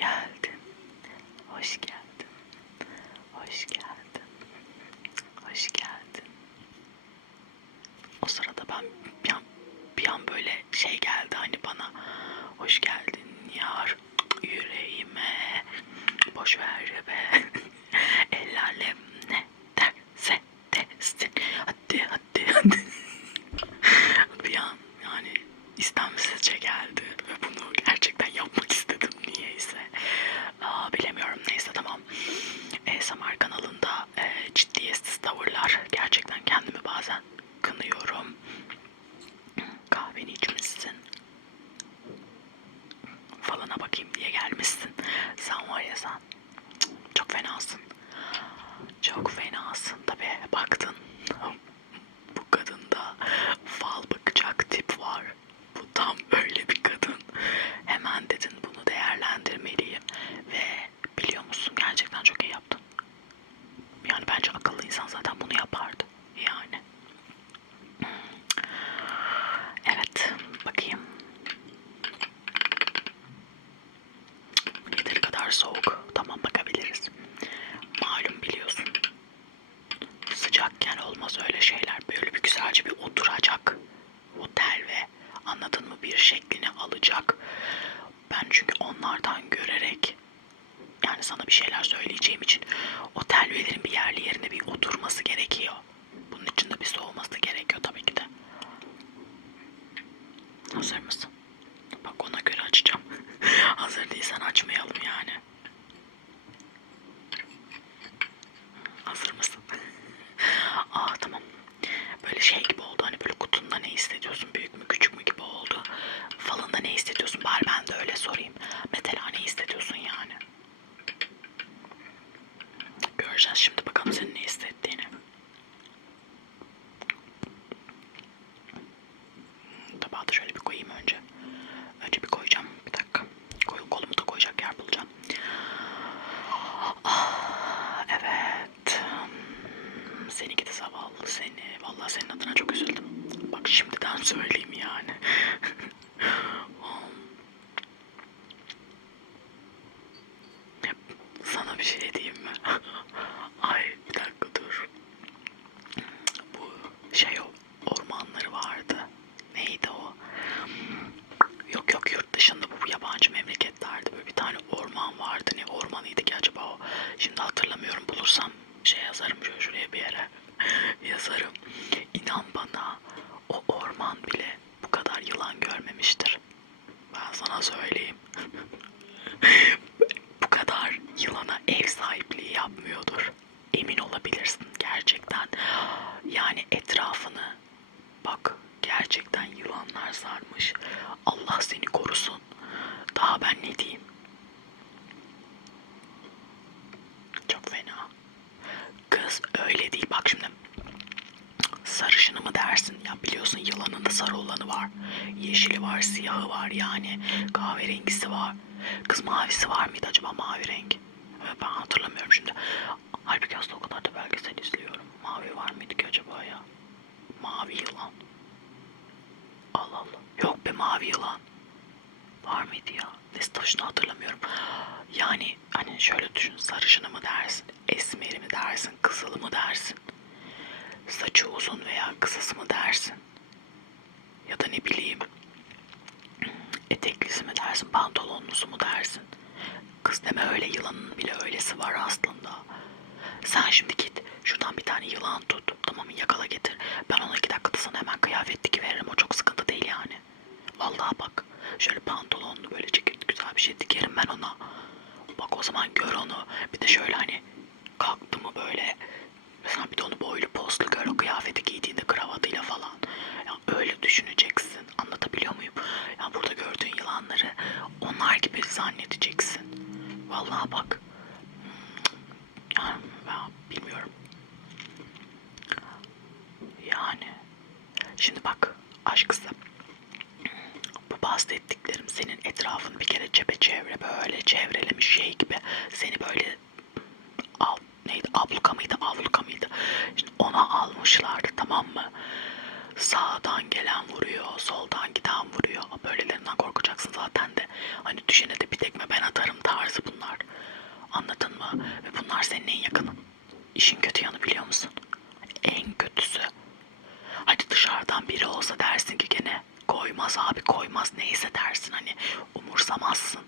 yes. Göreceğiz şimdi bakalım senin ne hissettiğini. Tabağı da şöyle bir koyayım önce. Önce bir koyacağım. Bir dakika. Koy, kolumu da koyacak yer bulacağım. Ah, evet. Hmm, Seni gidi zavallı seni. Vallahi senin adına çok üzüldüm. Bak şimdiden söyleyeyim yani. Sana bir şey diyeyim mi? Ay bir dakika dur. Bu şey o ormanları vardı. Neydi o? Yok yok yurt dışında bu yabancı memleketlerde böyle bir tane orman vardı. Ne ormanıydı ki acaba o? Şimdi hatırlamıyorum. Bulursam şey yazarım şöyle şuraya bir yere. yazarım. İnan bana o orman bile bu kadar yılan görmemiştir. Ben sana söyleyeyim. bu kadar yılana ev sahipliği yapmıyordur. Emin olabilirsin gerçekten. Yani etrafını bak gerçekten yılanlar sarmış. Allah seni korusun. Daha ben ne diyeyim? Çok fena. Kız öyle değil bak şimdi. Sarışını mı dersin? Ya biliyorsun yılanın da sarı olanı var. Yeşili var, siyahı var yani. Kahverengisi var. Kız mavisi var mıydı acaba mavi renk? Ee, Ben hatırlamıyorum şimdi. Halbuki aslında o kadar da belgesel izliyorum. Mavi var mıydı ki acaba ya? Mavi yılan. Allah Allah. Yok be mavi yılan. Var mıydı ya? Neyse taşını hatırlamıyorum. Yani hani şöyle düşün. Sarışını mı dersin? Esmeri mi dersin? Kızılı mı dersin? Saçı uzun veya kısası mı dersin? Ya da ne bileyim eteklisi mi dersin? Pantolonlusu mu dersin? Kız deme öyle yılanın bile öylesi var aslında. Sen şimdi git şuradan bir tane yılan tut. Tamam? Yakala getir. Ben ona iki dakikada sana hemen kıyafet diki veririm. O çok sıkıntı değil yani. Vallahi bak. Şöyle pantolonlu böyle ceket güzel bir şey dikerim ben ona. Bak o zaman gör onu. Bir de şöyle hani kalktı mı böyle sen bir de onu boylu postlu gör o kıyafeti giydiğinde kravatıyla falan. Ya öyle düşüneceksin. Anlatabiliyor muyum? Ya burada gördüğün yılanları onlar gibi zannedeceksin. Vallahi bak. Yani ben bilmiyorum. Yani. Şimdi bak aşkısı bu bahsettiklerim senin etrafını bir kere çepeçevre böyle çevrelemiş şey gibi. Seni böyle al, neydi abluka mıydı avluka mıydı? Şimdi ona almışlardı tamam mı? Sağdan gelen vuruyor soldan giden vuruyor. Böylelerinden korkacaksın zaten de. Hani düşene de bir tekme ben atarım tarzı Anladın mı? Ve bunlar senin en yakının. İşin kötü yanı biliyor musun? En kötüsü. Hadi dışarıdan biri olsa dersin ki gene koymaz abi koymaz neyse dersin hani umursamazsın.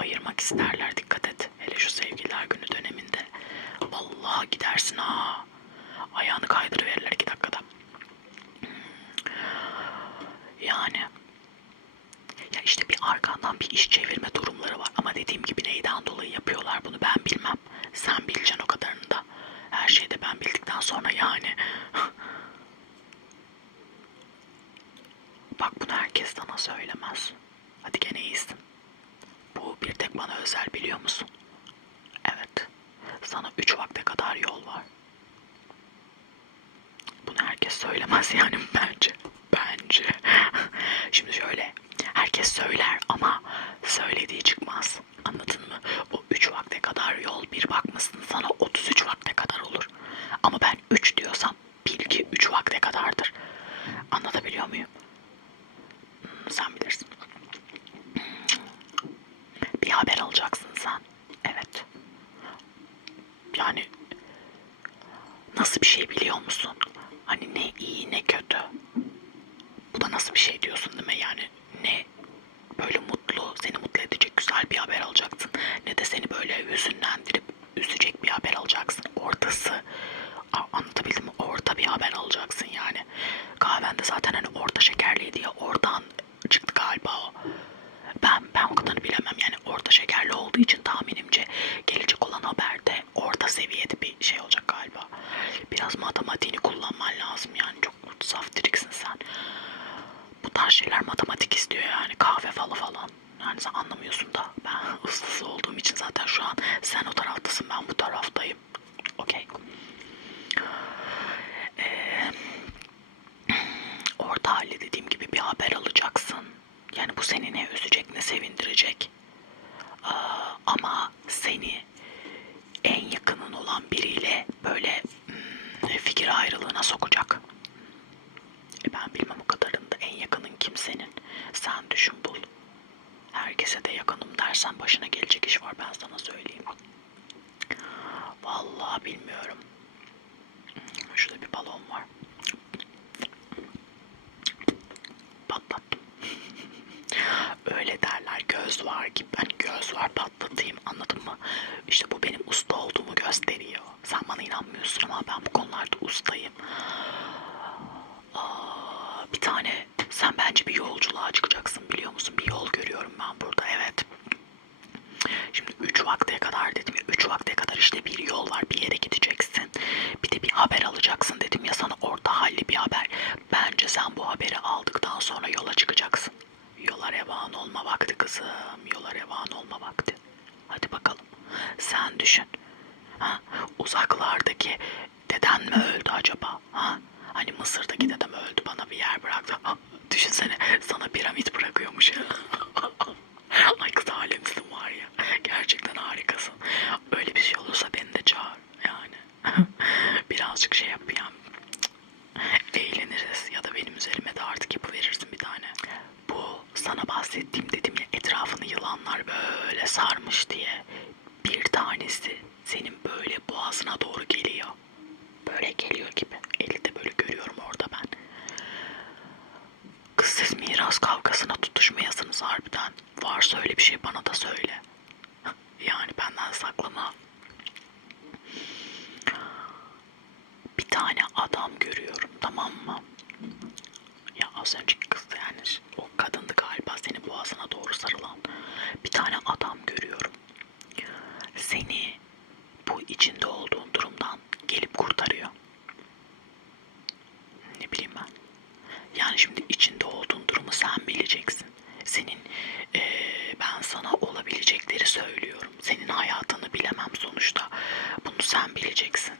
Ayırmak isterler dikkat et. Hele şu sevgililer günü döneminde. Vallahi gidersin ha. Ayağını kaydırıverirler iki dakikada. Yani ya işte bir arkandan bir iş çevirme durumları var. Ama dediğim gibi neyden dolayı yapıyorlar bunu ben bilmem. Sen bileceksin o kadarını da. Her şeyi de ben bildikten sonra yani. Bak bunu herkes sana söylemez. Hadi gene iyisin. Bu bir tek bana özel biliyor musun? Evet. Sana üç vakte kadar yol var. Bunu herkes söylemez yani bence. Bence. Şimdi şöyle. Herkes söyler ama söylediği çıkmaz. Anladın mı? O üç vakte kadar yol bir bakmışsın sana 33 vakte kadar olur. Ama ben 3 diyorsam bil ki 3 vakte kadardır. Anlatabiliyor muyum? Hmm, sen bilirsin. Bir haber alacaksın sen. Evet. Yani nasıl bir şey biliyor musun? Hani ne iyi ne kötü. Bu da nasıl bir şey diyorsun değil mi? Yani ne böyle mutlu, seni mutlu edecek güzel bir haber alacaksın. Ne de seni böyle hüzünlendirip üzecek bir haber alacaksın. Ortası. A- Anlatabildim mi? Orta bir haber alacaksın yani. Kahvende zaten hani orta şekerliydi ya oradan çıktı galiba o. Ben ben o kadarını bilemem yani orta şekerli olduğu için tahminimce gelecek olan haberde orta seviyede bir şey olacak galiba. Biraz matematiğini kullanman lazım yani çok saf triksin sen. Bu tarz şeyler matematik istiyor yani kahve falı falan. Yani sen anlamıyorsun da ben ıssız olduğum için zaten şu an sen o taraftasın ben bu taraftayım. Okey. Ee, orta halde dediğim gibi bir haber alacaksın. Yani bu seni ne üzecek ne sevindirecek. Aa, ama seni en yakının olan biriyle böyle hmm, ayrılığına sokacak. E ben bilmem o kadarını da en yakının kimsenin. Sen düşün bul. Herkese de yakınım dersen başına gelecek iş var ben sana söyleyeyim. Vallahi bilmiyorum. Hmm, Şurada bir balon var. Öyle derler göz var gibi ben göz var patlatayım anladın mı? İşte bu benim usta olduğumu gösteriyor. Sen bana inanmıyorsun ama ben bu konularda ustayım. Aa, bir tane sen bence bir yolculuğa çıkacaksın biliyor musun? Bir yol görüyorum ben burada evet. Şimdi 3 vakte kadar dedim ya 3 vakte kadar işte bir yol var bir yere gideceksin. Bir de bir haber alacaksın dedim ya sana orta halli bir haber. Bence sen bu haberi aldıktan sonra yola çıkacaksın. Yola revan olma vakti kızım. Yola revan olma vakti. Hadi bakalım. Sen düşün. Ha, uzaklardaki deden mi öldü acaba? Ha? Hani Mısır'daki dedem öldü bana bir yer bıraktı. Ha, düşünsene sana piramit bırakıyormuş. Ay kız alemsin var ya. Gerçekten harikasın. Öyle bir şey olursa beni de çağır. Yani. Birazcık şey yap ya. Eğleniriz ya da benim üzerime de artık yapıverirsin bir tane. Bu sana bahsettiğim dedim ya etrafını yılanlar böyle sarmış diye. Bir tanesi senin böyle boğazına doğru geliyor. Böyle geliyor gibi. Eli de böyle görüyorum orada ben. Kız siz miras kavgasına tutuşmayasınız harbiden. Varsa öyle bir şey bana da söyle. Yani benden saklama. Bir tane adam görüyorum tamam mı? Ya az önceki kız yani o kadındı galiba senin boğazına doğru sarılan. Bir tane adam görüyorum. Seni bu içinde olduğun durumdan gelip kurtarıyor. Ne bileyim ben. Yani şimdi içinde olduğun durumu sen bileceksin. Senin eee, ben sana olabilecekleri söylüyorum. Senin hayatını bilemem sonuçta. Bunu sen bileceksin.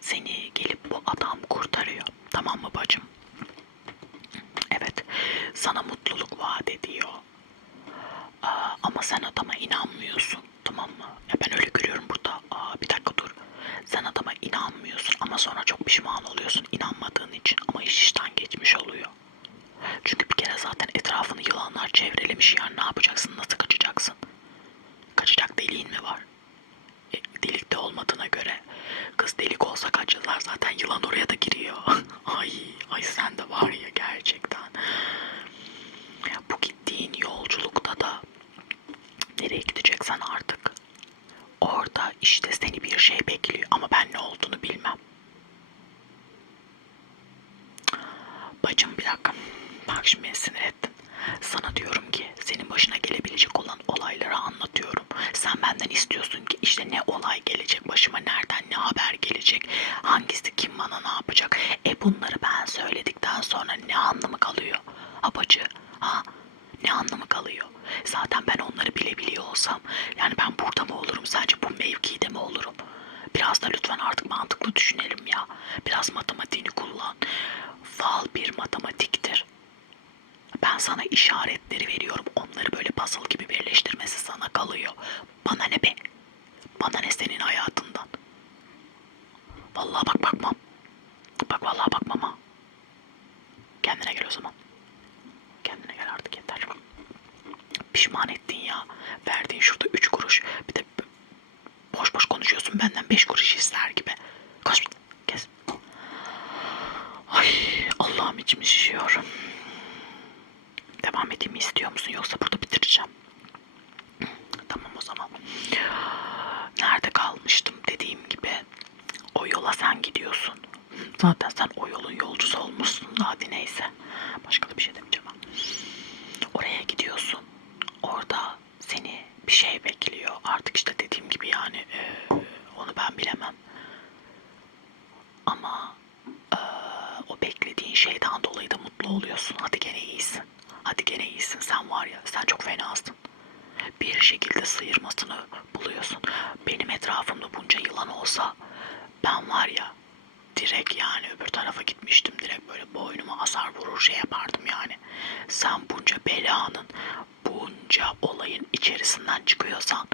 Seni gelip bu adam kurtarıyor. Tamam mı bacı? sana mutluluk vaat ediyor. Aa, ama sen adama inanmıyorsun. Tamam mı? Ya ben öyle görüyorum burada. Aa, bir dakika dur. Sen adama inanmıyorsun ama sonra çok pişman oluyorsun inanmadığın için. Ama iş işten geçmiş oluyor. Çünkü bir kere zaten etrafını yılanlar çevrelemiş. Yani ne yapacaksın? Nasıl kaçacaksın? Kaçacak deliğin mi var? E, delikte olmadığına göre kız delik olsa kaçırlar zaten yılan oraya da giriyor. ay ay sen de var ya gerçekten. Bu gittiğin yolculukta da nereye gideceksen artık orada işte seni bir şey bekliyor ama ben ne olduğunu bilmem. Bacım bir dakika. Bak şimdi sinir ettin. Sana diyorum ki senin başına gelebilecek olan olayları anlatıyorum. Sen benden istiyorsun ki işte ne olay gelecek başıma, nereden ne haber gelecek, hangisi kim bana ne yapacak. E bunları ben söyledikten sonra ne anlamı kalıyor? Ha bacı, ha ne anlamı kalıyor? Zaten ben onları bilebiliyor olsam yani ben burada mı olurum sence bu mevkide mi olurum? Biraz da lütfen artık mantıklı düşünelim ya. Biraz matematiğini kullan. Fal bir matematiktir. Ben sana işaretleri veriyorum. Onları böyle puzzle gibi birleştirmesi sana kalıyor. Bana ne be? Bana ne senin hayatından? Vallahi bak bakmam. Bak vallahi bakmam ha. Kendine gel o zaman. Kendine gel artık yeter. Pişman ettin ya. Verdiğin şurada üç kuruş. Bir de boş boş konuşuyorsun benden beş kuruş ister gibi. Koş kes. Ay Allah'ım içim şişiyor. Devam edeyim mi istiyor musun yoksa burada bitireceğim. Tamam o zaman. Nerede kalmıştım dediğim gibi o yola sen gidiyorsun. Zaten sen o yolun yolcusu olmuşsun hadi neyse. Başka da bir şey demeyeceğim. ha. Oraya gidiyorsun. Orada seni bir şey bekliyor. Artık işte dediğim gibi yani e, onu ben bilemem. Ama e, o beklediğin şeyden dolayı da mutlu oluyorsun. Hadi gene iyisin. Hadi gene iyisin. Sen var ya sen çok fenasın. Bir şekilde sıyırmasını buluyorsun. Benim etrafımda bunca yılan olsa ben var ya direkt yani öbür tarafa gitmiştim. Direkt böyle boynuma asar vurur şey yapardım yani. Sen bunca belanın, bunca olayın içerisinden çıkıyorsan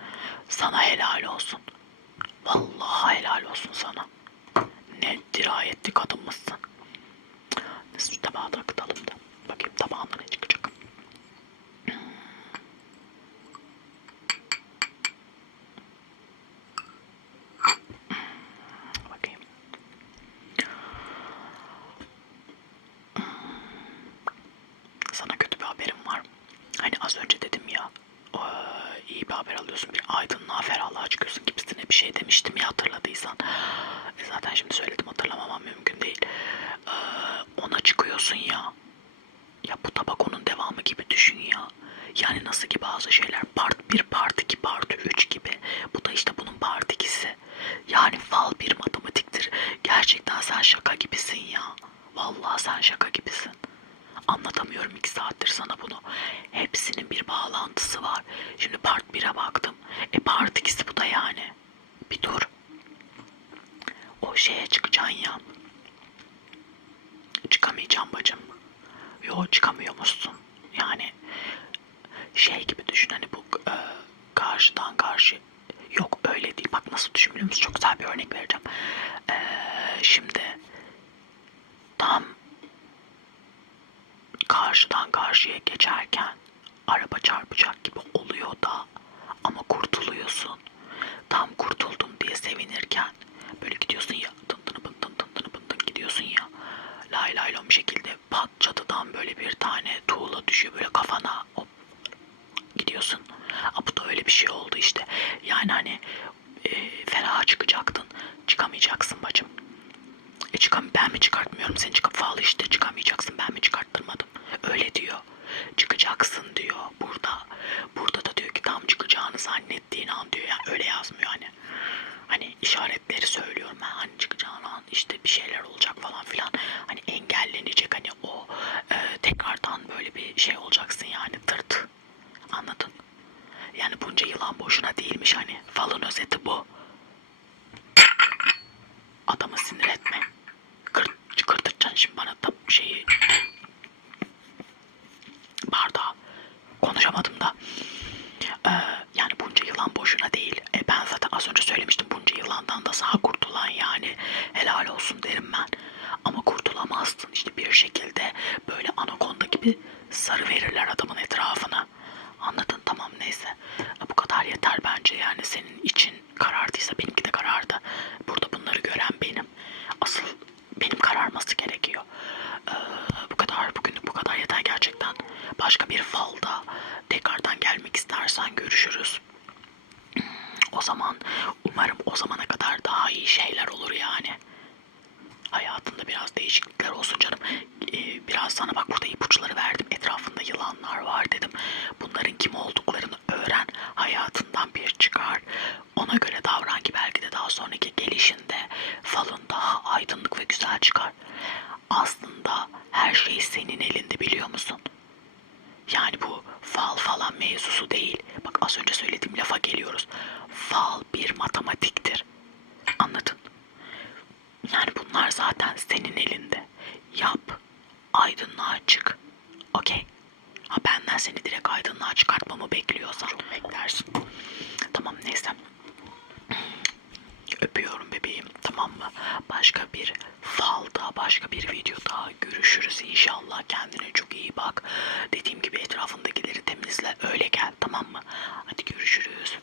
sana helal olsun. Vallahi helal olsun sana. Ne dirayetli kadınmışsın. Neyse şu da akıtalım da. Bakayım tabağımda ne çıkacak. Bakayım. Sana kötü bir haberim var. Hani az önce dedim ya iyi bir haber alıyorsun bir aydınlığa ferahlığa çıkıyorsun gibisine bir şey demiştim ya hatırladıysan. E zaten şimdi söyledim hatırlamamam mümkün değil. Eee, ona çıkıyorsun ya. Ya bu tabak onun devamı gibi düşün ya. Yani nasıl ki bazı şeyler part 1, part 2, part 3 gibi. Bu da işte bunun part 2'si. Yani fal bir matematiktir. Gerçekten sen şaka gibisin ya. Vallahi sen şaka gibisin. Anlatamıyorum iki saattir sana bunu. Hepsinin bir bağlantısı var. Şimdi part 1'e baktım. E part 2'si bu da yani. Bir dur. O şeye çıkacaksın ya. Çıkamayacağım bacım. Yo çıkamıyormuşsun. Yani şey gibi düşün hani bu e, karşıdan karşı yok öyle değil. Bak nasıl düşün biliyor musun? Çok güzel bir örnek vereceğim. E, şimdi tam karşıdan karşıya geçerken araba çarpacak gibi oluyor da ama kurtuluyorsun. Tam kurtuldum diye sevinirken böyle gidiyorsun ya tın tını pın tın tın tını pın tın gidiyorsun ya lay lay lom şekilde pat çatıdan böyle bir tane tuğla düşüyor böyle kafana hop gidiyorsun. Aa, bu da öyle bir şey oldu işte. Yani hani e, feraha çıkacaktın. Çıkamayacaksın bacım. E çıkam ben mi çıkartmıyorum seni çıkıp falı işte çıkamayacaksın ben mi çıkarttırmadım. Öyle diyor. Çıkacaksın diyor burada. Burada da diyor ki tam çıkacağını zannettiğin an diyor. Yani öyle yazmıyor hani. Hani işaretleri söylüyorum ben hani çıkacağın an işte bir şeyler olacak falan filan. Hani engellenecek hani o e, tekrardan böyle bir şey olacaksın yani tırt. Anladın? Yani bunca yılan boşuna değilmiş hani. Falın özeti bu. Adamı sinir etme. Kırt, kırtıracaksın şimdi bana tab şeyi. konuşamadım da. Ee, yani bunca yılan boşuna değil. E, ben zaten az önce söylemiştim bunca yılandan da sağ kurtulan yani helal olsun derim ben. Ama kurtulamazsın işte bir şekilde böyle anakonda gibi sarı verirler adamın etrafına. Anladın tamam neyse. E, Bu kadar yeter bence yani senin için karardıysa benimki de karardı. Burada bunları gören benim. Asıl benim kararması gerekiyor. Ee, bu kadar bugünlük bu kadar yeter gerçekten. Başka bir falda tekrardan gelmek istersen görüşürüz. Hmm, O zaman umarım o zamana kadar daha iyi şeyler olur yani. Hayatında biraz değişiklikler olsun canım. Ee, biraz sana bak burada ipuçları verdim. Etrafında yılanlar var dedim. Bunların kim olduklarını öğren. Hayatından bir çıkar. Ona göre davran ki belki de daha sonraki gelişinde falın daha aydınlık ve güzel çıkar. Aslında her şey senin elinde biliyor musun? Yani bu fal falan mevzusu değil. Bak az önce söylediğim lafa geliyoruz. Fal bir matematiktir. Anladın? Yani bunlar zaten senin elinde. Yap. Aydınlığa çık. Okey. Ha benden seni direkt aydınlığa çıkartmamı bekliyorsan beklersin. Tamam neyse. Öpüyorum bebeğim tamam mı? Başka bir falda, başka bir videoda görüşürüz inşallah. Kendine çok iyi bak. Dediğim gibi etrafındakileri temizle öyle gel tamam mı? Hadi görüşürüz.